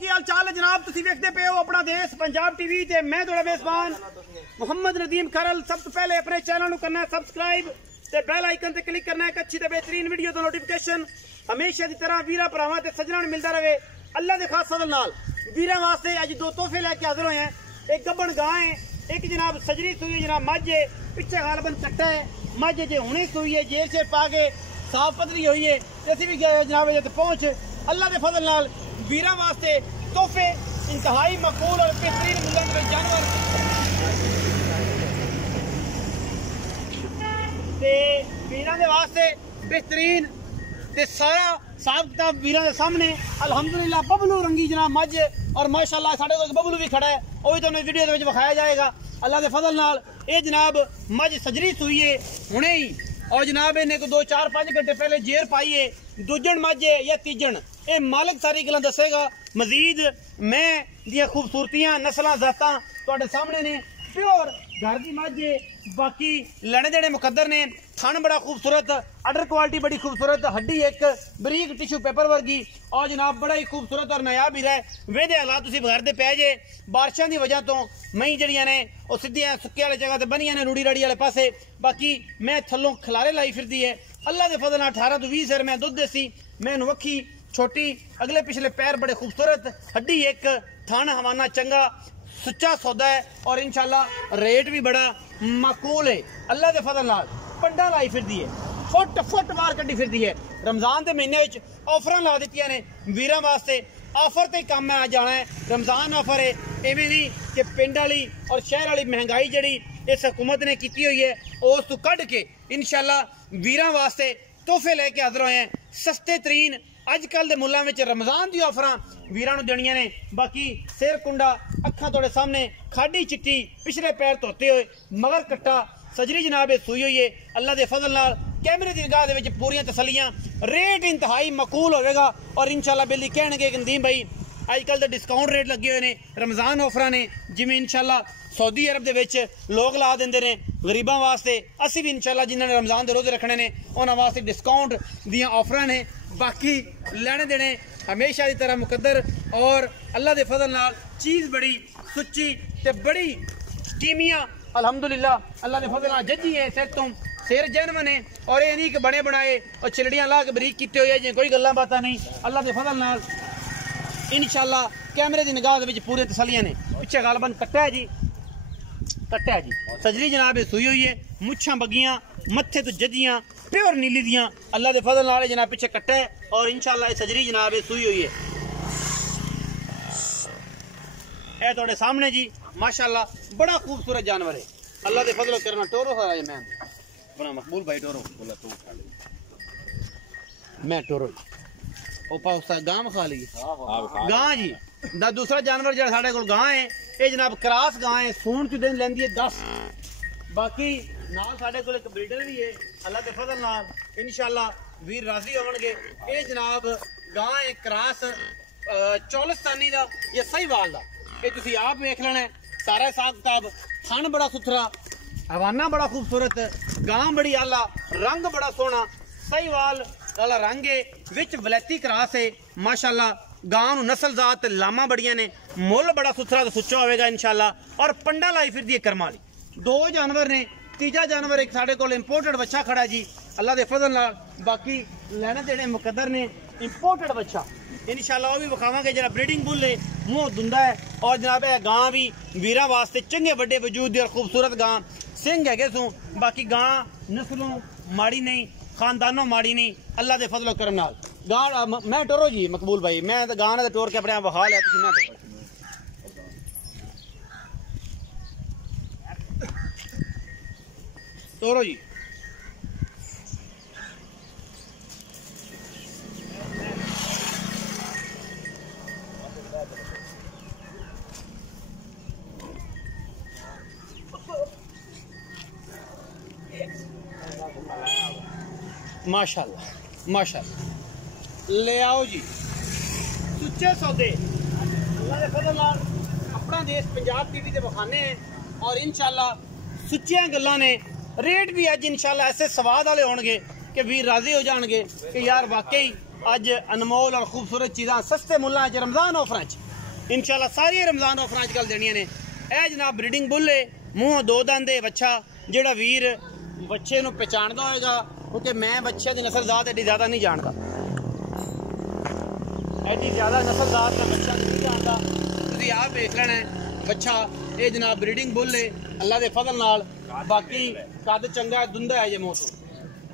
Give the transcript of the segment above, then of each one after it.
की हाल चाल है जनाब? तुसीं वेखदे पे हो अपना देश पंजाब टीवी ते मैं थोड़ा मेजबान मोहम्मद नदीम खरल। सब तो पहले अपने चैनल करना है सब्सक्राइब ते बेल आइकन ते क्लिक करना है। अच्छी ते बेहतरीन वीडियो तो नोटिफिकेशन हमेशा की तरह वीरा भरावां ते सज्जनां नूं मिलता रहे अल्लाह के खास फजल नाल। वीरां वास्ते अज दो तोहफे लैके हाजिर होए हैं। एक गब्बन गां है, एक जनाब सजरी सूई है, जनाब मझ है, पिछे गालबन कट्टा है। मझ जे हुणे सूई है, जेल शेर पा के साफ पतली हुई है। असीं भी गए जनाब जब पहुंच अल्लाह के फजल नाल वीरां वास्ते तोहफे इंतहाई मकबूल और बेहतरीन मुल्लां दे जानवर ते वीरां दे वास्ते बेहतरीन ते सारा साहब किताब वीरां दे सामने अल्हम्दुलिल्लाह। बबलू रंगी जनाब मझ और माशाअल्लाह साडे कोल बबलू भी खड़ा है, वो भी तुहानूं वीडियो दे विच विखाया जाएगा अल्लाह के फजल नाल। ये जनाब मझ सजरी सूई है हुणे ही, और जनाब इन्हें को 2-4-5 घंटे पहले जेर पाई है। दूजन मझ है या तीजन, ये मालिक सारी गल्लां दसेगा। मजीद मैं दियां खूबसूरतियां नस्लां जातां तुहाडे सामने ने। प्योर घर की मझ है, बाकी लैने देने मुकद्दर ने। थन बड़ा खूबसूरत, अडर क्वालिटी बड़ी खूबसूरत, हड्डी एक बरीक टिश्यू पेपर वर्गी, और जनाब बड़ा ही खूबसूरत और नायाब ही रहा। वेदे हालात तुसीं बगैरदे पै जे बारिशां की वजह तो मई जड़ियां ने वो सीधियां सुक्के वाली जगह ते बनियां ने रूड़ी राड़ी वाले पासे। बाकी मैं थल्लों खलारे लाई फिरदी है अल्लाह के फजल नाल। 18 तो 20 सिर मैं दुध देसी, मैं वक्खी छोटी, अगले पिछले पैर बड़े खूबसूरत, हड्डी एक, थान हवाना चंगा, सच्चा सौदा है और इंशाल्लाह रेट भी बड़ा माकूल है अल्लाह के फजल नाल। पंडा लाई फिरदी है, फुट मार कड्डी फिरदी है। रमजान के महीने में ऑफर ला दित्तियां ने वीरां वास्ते। ऑफर ते काम है जाना है, रमजान ऑफर है। इवें नहीं कि पिंड वाली और शहर वाली महंगाई जड़ी इस हुकूमत ने की हुई है उस तो कढ़ के इंशाल्लाह वीरां वास्ते तोहफे लेके हाजिर होए हैं। सस्ते तरीन अजकल के मुल्लां विच रमजान की ऑफर वीरां नूं देनियां ने। बाकी सिर कुंडा, अखां तुहाडे सामने, खाडी चिट्टी, पिछले पैर धोते हुए, मगर कट्टा, सजरी जनाब सूई हुई है अल्लाह के फजल नाल। कैमरे की निगाह दे विच पूरियां तसलियां, रेट इंतहाई मकूल होगा और इंशाल्लाह बिल्ली कहणगे नदीम भाई अजकल तो डिस्काउंट रेट लगे हुए हैं रमजान ऑफर ने। जिमें इंशाल्लाह सऊदी अरब दे विच लोग ला देंदे ने गरीबां वास्ते, असीं भी इंशाल्लाह जिन्होंने रमजान के रोजे रखने ने उन्हां वास्ते डिस्काउंट दियां ऑफर ने। बाकी लेने देने हमेशा की तरह मुकद्दर और अल्लाह के फजल नाल चीज़ बड़ी सुच्ची ते बड़ी कीमिया अल्हम्दुलिल्लाह अल्लाह के फजल नाल जजी है। सिर तो सिर जैनवन है और ये नहीं कि बने बनाए और चिलड़ियां ला के बरीक किए हुए जिवें कोई गल्लां बातां नहीं। अल्लाह के फजल नाल इंशाल्लाह कैमरे की निगाह दे विच पूरे तसलियां ने। पिछे गालबन कट्टा है जी, कट्टा है जी, सजरी जनाब सूई हुई है, मुछां बगियां, मत्थे तो जजियां प्योर नीली दियां अल्लाह के फजल नाल जनाब पिछे कट्टा है और इंशाल्लाह सजरी जनाब सूई हुई है। ए तुहाडे सामने जी माशाल्लाह बड़ा खूबसूरत जानवर है अल्लाह के फजल करना। टोरो है मैं अपना मकबूल भाई टोरो बोला तू मैं टोरो गां खा ली गां जी दा दूसरा जानवर जो साढ़े को गां है ये जनाब क्रॉस गां है। सून च दिन लेंदी है 10। बाकी नाल साढ़े को एक ब्रीडर भी है अल्लाह के फजल नाल इंशाल्लाह वीर राजी होणगे। ये जनाब गां है क्रॉस चौलस्तानी दा या सहीवाल दा, ये तुसीं आप वेख लेना है सारा हिसाब किताब। थन बड़ा सुथरा, हवाना बड़ा खूबसूरत, गां बड़ी आला, रंग बड़ा सोहना, सहीवाल वाला रंग है, विच वलैती क्रॉस है माशाल्लाह। गां नूं नस्ल जात लामा बड़ियां ने, मुल बड़ा सुथरा तो सुच्चा होगा इंशाल्लाह। और पंडा लाई फिरदी है कर्मा वाली। दो जानवर ने, तीजा जानवर एक साढ़े कोल इंपोर्टेड बच्चा खड़ा जी अल्लाह के फजल नाल। बाकी लेने देने मुकद्दर ने इंपोर्टेड बच्चा इंशाल्लाह वो भी विखावांगे। जरा ब्रीडिंग बुल है, मुंह दुंदा है और जनाब है गां भी वीरां वास्ते चंगे बड़े वजूद और खूबसूरत गां सिंह है सू। बाकी गां नस्लों माड़ी नहीं, खानदानों माड़ी नहीं अल्लाह के फजल करम नाल। गां मैं टोरो जी मकबूल भाई, मैं तो गां ने टोर के अपने आप बहा लिया, तुसीं ना टोरो जी। माशाल्लाह माशाल्लाह ले आओ जी सुच्चे सौदे अल्लाह के फजल नाल अपना देश पंजाब टीवी ते विखाने हैं और इंशाल्लाह सुच्चियां गल्लां ने। रेट भी अज इंशाल्लाह ऐसे स्वाद वाले होणगे कि वीर राजी हो जाएंगे कि यार वाकई अज अनमोल और खूबसूरत चीज़ां सस्ते मुल्लां च रमजान ऑफर इंशाल्लाह सारी रमजान ऑफर अजकल देनियां ने। ए जनाब ब्रीडिंग बुल है, मूँह दो दंद है बच्चा, जेड़ा वीर बच्चे नूं पहचानदा होएगा, क्योंकि मैं बच्चे की नस्ल जात एडी ज़्यादा नहीं जानता, एडी ज़्यादा नस्ल जात का बच्चा नहीं जानता, तुसीं आप देख लेना है बच्चा। ये जनाब ब्रीडिंग बुल है अल्लाह के फजल नाल, बाकी कद चंगा दुंदा है जे मूँह तो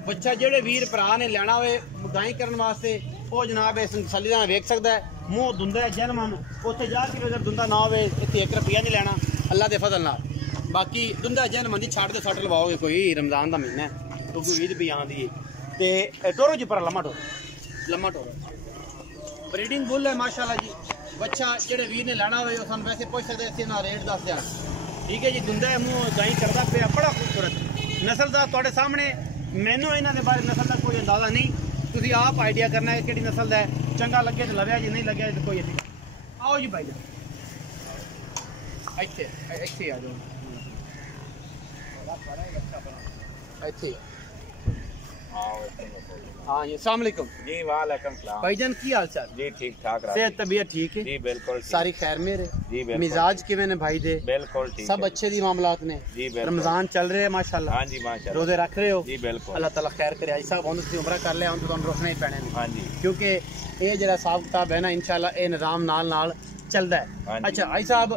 बच्चा। जेड़े वीर भरा ने लेना होए गाई करने वास्ते वो जनाब इस तसल्ली नाल वेख सकदा है, मूँह दुंदा है जैनमन, उत्थे जाके अगर दुंदा ना होवे इत्थे 1 रुपया नहीं लेना अल्लाह के फजल नाल। बाकी दुंदा जैनमन दी छाड़ दे सट लवाओगे कोई, रमजान का महीना है क्योंकि ईद भी आंदी है। ते टोरो जी पर लम्मा टोरो ब्रीडिंग बुल है माशाल्लाह जी। बच्चा जेड़े वीर ने लेना होवे सन वैसे पुछ सकते हैं, ना रेट दस दिया, ठीक है जी। दुंदा है मूँह गाई करदा पिया, बड़ा खूबसूरत नस्ल दा तुहाडे सामने। मैनू इन्हां दे बारे नस्ल का कोई अंदाजा नहीं, तुसीं आप आइडिया करना है किहड़ी नस्ल दा है। चंगा लगे तो लव्या जी, नहीं लगे तो कोई नहीं। आओ जी भाई इत्थे इत्थे आ जाओ, इत्थे हाँ जी। अस्सलाम वालेकुम जी। वालेकुम सलाम भाईजान, की हाल चाल जी? ठीक ठाक सेहत तबीयत ठीक है जी? बिल्कुल सारी खैर मेरे जी? बिल्कुल। मिजाज किवें ने भाई दे? बिल्कुल ठीक, सब अच्छे दी मामलात ने जी? बिल्कुल। रमजान चल रहे हैं माशाल्लाह? हाँ जी माशाल्लाह। रोजे रख रहे हो जी? बिल्कुल। अल्लाह ताला खैर करे। आज साहब हम तुसीं उमरा कर लिया, हम तो तुहानूं रोकने ही पैने ने। हाँ जी। क्योंकि ये जरा हिसाब किताब है ना इंशाल्लाह ये निजाम नाल नाल चलदा है। हाँ जी। अच्छा आई साहब,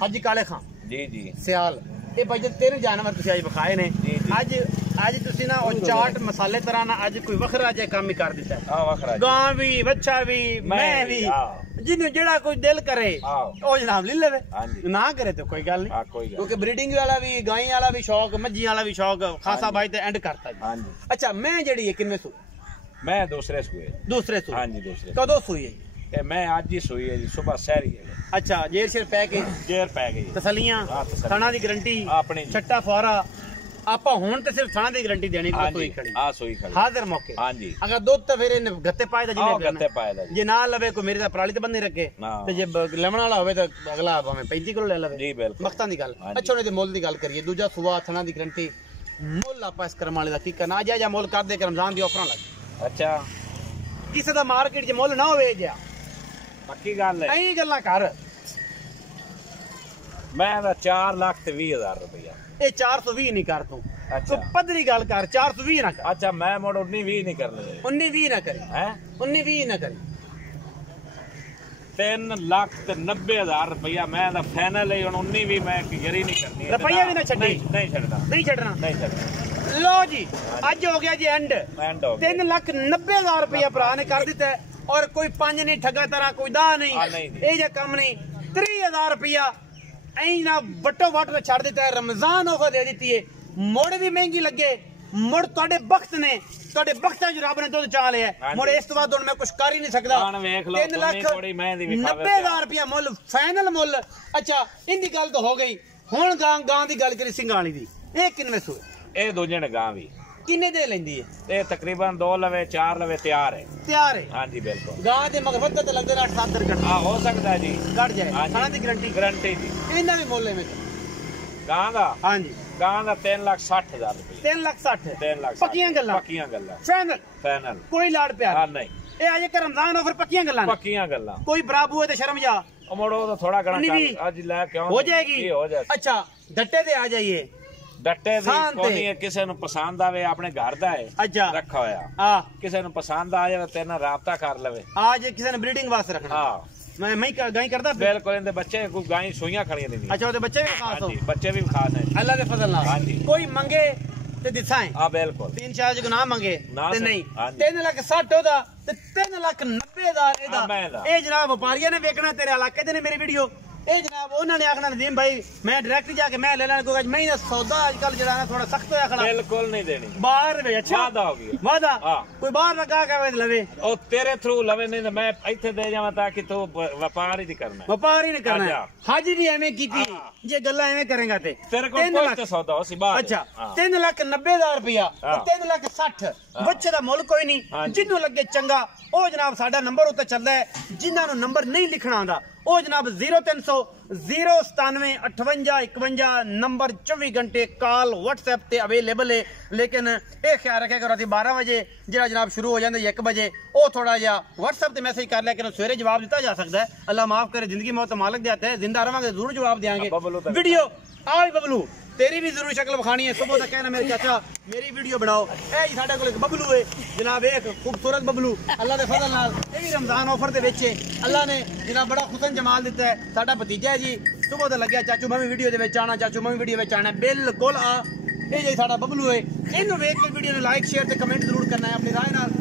हाजी काले खां जी जी सियाल, ये भाई 13 जानवर तुसीं आज विखाए ने। जी, जी। आज तुसीं ना और चाट मसाले तरह ना आज कोई वखरा जिहा काम ही कर दिता है। वखरा गां भी, बच्चा भी, मैं भी, जिन्हें जेड़ा कोई दिल करे ओ जनाब ले लेवे, ना करे तो कोई गल नहीं। क्योंकि ब्रीडिंग वाला भी, गाई वाला भी शौक, मज्जी वाला भी शौक खासा भाई ते एंड करता है। अच्छा मैं जेड़ी है किन्ने सू? मैं दूसरे सूए। दूसरे सू? हाँ जी दूसरे। कदों सूई है? मैं आज ही सूई है जी, सुबह सहरी है। अच्छा जेर शेर पै के जेर पै गई, तसलियां, थाना दी गारंटी अपनी, छट्टा फुआरा आपा हुण ते सिर्फ थाना दी गारंटी देनी कि सूई खड़ी। हां सूई खड़ी हाजिर मौके। हां जी। अगर दूध तो फिर इन गत्ते पाए दा जिने गत्ते पाए दा जे ना लवे कोई मेरे दा पराली ते बंद नहीं रखे ते जे लेमन वाला होवे तो अगला भाਵੇਂ 35 किलो ले लवे जी। बिल्कुल मक्तां दी गल। अच्छा उन्हें दे मोल दी गल करिए, दूजा सुवा थाना दी गारंटी मोल आपा इस करम वाले दा की करना जा जा मोल कर दे के रमजान दी ऑफरां लग। अच्छा किसे दा मार्केट च मोल ना होवे जा पक्की गल है, ऐ गल्ला कर। मैं 4,20,000 रुपया। ये 420 नहीं कर तू। अच्छा पदरी गल कर, 420 ना कर। अच्छा मैं मोड़ 19-20 नहीं करनी, 19-20 ना करी है, 19-20 ना करी। 3,90,000 रुपया मैं फाइनल है, 19-20 मैं गिरी नहीं करनी, रुपया भी ना छड्डी, नहीं छड़ना, नहीं छड़ना, नहीं छड़ना। लो जी अज हो गया जी एंड 3,90,000 रुपया भरा ने कर दिता है, और कोई 5 नहीं ठगा तरह कोई दा नहीं, ये जा कम नहीं। 30,000 रुपया ऐ ना वटो वट ने छड़ दिता है, रमजान ऑफर दे दी है। मुड़ भी महंगी लगे, मुड़ तुहाडे बख्त ने, तुहाडे बख्त जो रब ने दुध चा लिया, मुड़ इस तो बाद मैं कुछ कर ही नहीं सकता। 3,90,000 रुपया मुल फाइनल मुल। अच्छा इनकी गल तो हो गई, हुण गां दी गल करी सिंगाली दी, ये किनवे सूए? ये दूजे ने गां भी किन्ने दे लेंदी है? ये तकरीबन 2 लवे 4 लवे तैयार है। तैयार है? हाँ जी बिल्कुल। गां दे मगर वक्त लगदे 8-7 दिन कट। हां हो सकता है जी, कट जाए। खाना दी गारंटी, गारंटी जी। इन्ना भी मोले में गां दा? हां जी गां दा 3,60,000 रुपए। 3,60,000 3,60,000 पक्कियां गल्लां? पक्कियां गल्लां फाइनल, फाइनल कोई लाड़ प्यार? हां नहीं, ये आज के रमजान ऑफर पक्कियां गल्लां, पक्कियां गल्लां। कोई बराबू है ते शर्म जा मोड़ो तो थोड़ा घना आज ला क्यों हो जाएगी, हो जाए। अच्छा डट्टे ते आ जाइए, डट्टे कोनी है, किसी नु पसंद आवे अपने घर दा है। अच्छा रखा होया, हां किसी नु पसंद आ जाए तेरे नाल राबता कर लवे। आज किसी ने ब्रीडिंग वास्ते रखना? हां मैं गाय करदा बिल्कुल। इनदे बच्चे कोई गाय सुइयां खड़ियां नहीं। अच्छा ओदे बच्चे भी खास हो? बच्चे भी खास हैं अल्लाह दे फजल नाल। हां जी कोई मंगे ते दिसाए? हां बिल्कुल। 3-4 जो ना मंगे ते नहीं। 3,60,000 ओदा ते 3,90,000 एदा। ए जनाब व्यापारियां ने वेचना तेरे इलाके दे ने मेरी वीडियो। ए जनाब उन्होंने आखना नदीम भाई मैं डायरेक्ट जाके मैं ले लेना, क्योंकि मैं ना सौदा आजकल जरा ना थोड़ा सख्त होया खड़ा। बिल्कुल नहीं देनी बाहर में। अच्छा वादा हो गया, वादा कोई बाहर लगा के लवे ओ तेरे थ्रू लवे, नहीं मैं इथे दे जावां ताकि तू व्यापार ही नहीं करना, व्यापार ही नहीं करना। हाजी भी एवें कीती जे गल्ला एवें करेगा ते तेरे को कोई तो सौदा हो सी बाहर। अच्छा 3,90,000 रुपया, 3,60,000 बच्चे दा मुल कोई नहीं, जिन्नू लगे चंगा ओ जनाब साडा नंबर उत्ते चलदा है। जिन्हां नू नंबर नहीं लिखना आंदा ਉਹ ਜਨਾਬ 0300 097 58 51 ਨੰਬਰ 24 ਘੰਟੇ ਕਾਲ WhatsApp ਤੇ ਅਵੇਲੇਬਲ ਹੈ। ਲੇਕਿਨ ਇਹ ਖਿਆਲ ਰੱਖਿਆ ਕਰੋ ਰਾਤੀ 12 ਵਜੇ ਜਿਹੜਾ ਜਨਾਬ ਸ਼ੁਰੂ ਹੋ ਜਾਂਦਾ 1 ਵਜੇ ਉਹ ਥੋੜਾ ਜਿਹਾ WhatsApp ਤੇ ਮੈਸੇਜ ਕਰ ਲਿਆ ਕਿ ਸਵੇਰੇ ਜਵਾਬ ਦਿੱਤਾ ਜਾ ਸਕਦਾ ਹੈ। ਅੱਲਾਹ ਮਾਫ करे, जिंदगी मौत तो मालिक देता है, जिंदा रहांगे जरूर जवाब देंगे। वीडियो आज बबलू तेरी भी जरूर शक्ल विखानी है, सुबह तक कहना मेरे चाचा मेरी वीडियो बनाओ। ए जी साडे कोल एक बबलू है जनाब, एक खूबसूरत बबलू अल्लाह दे फजल नाल ये भी रमजान ऑफर दे विच अल्लाह ने जनाब बड़ा हुसन जमाल दिता है। साडा भतीजा है जी, सुबह तो लग्या चाचू मैं भी वीडियो दे विच आना, चाचू मैं भी वीडियो विच आना, बिल्कुल आ। ये जी साडा बबलू है, इन्हू वेख के वीडियो ने लाइक शेयर ते कमेंट जरूर करना है अपनी राय नाल।